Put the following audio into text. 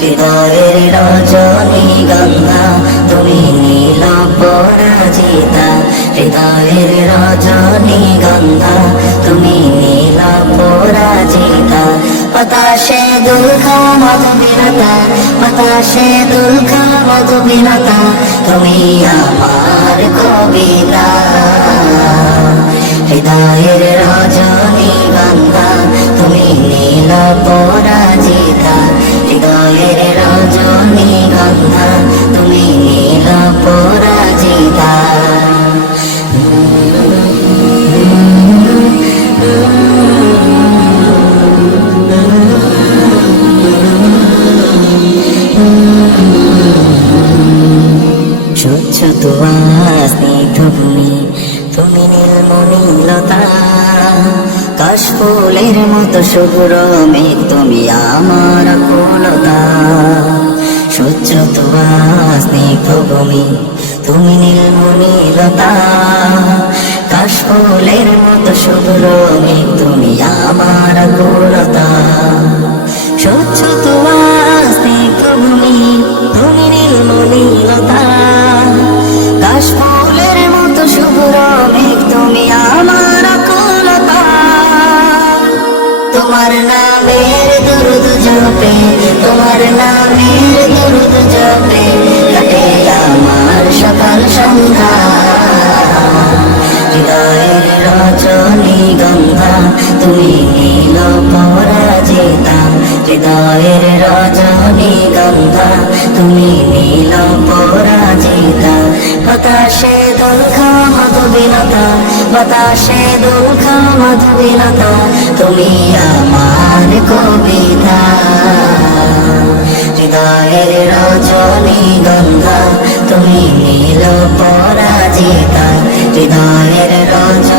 হৃদয়ের রজনীগন্ধা তুমি নীল পরাজিতা, হৃদয়ের রজনীগন্ধা তুমি নীল পরাজিতা। বাতাসে দুলকা মধুবিরতা, বাতাসে দুলকা মধুবিরতা তুমি আমার কবিতা। হৃদয়ের রজনীগন্ধা তুমি নীল পরাজিতা, হৃদয়ের রজনীগন্ধা তুমি নীল পরাজিতা। স্বচ্ছ তুয়া স্নিগ্ধ ভূমি তুমি নীলমণিলতা, কাশফুলের মতো শুভ্র মেঘ তুমি আমার কুলতা। স্বচ্ছ তুয়া স্নিগ্ধ ভূমি তুমি নীলমণিলতা, কাশফুলের মতো শুভ্র মেঘ তুমি আমার কুলতা। স্বচ্ছ তুয়া স্নিগ্ধ ভূমি তুমি নীলমণিলতা, কাশফুলের মতো শুভ্র মেঘ তুমি আমার কুলতা। তোমার নামের দুরুদ জপে, তোমার নামের দুরুদ জপে কাটে আমার সকাল সন্ধ্যা। হৃদয়ের রজনীগন্ধা তুমি নীল পরাজিতা, হৃদয়ের রজনীগন্ধা তুমি নীল পরাজিতা। বাতাসে দুলকা মধুবিরতা, বাতাসে দুলকা মধুবিরতা তুমি আমার কবিতা। হৃদয়ের রজনীগন্ধা তুমি নীল পরাজিতা, হৃদয়ের রজ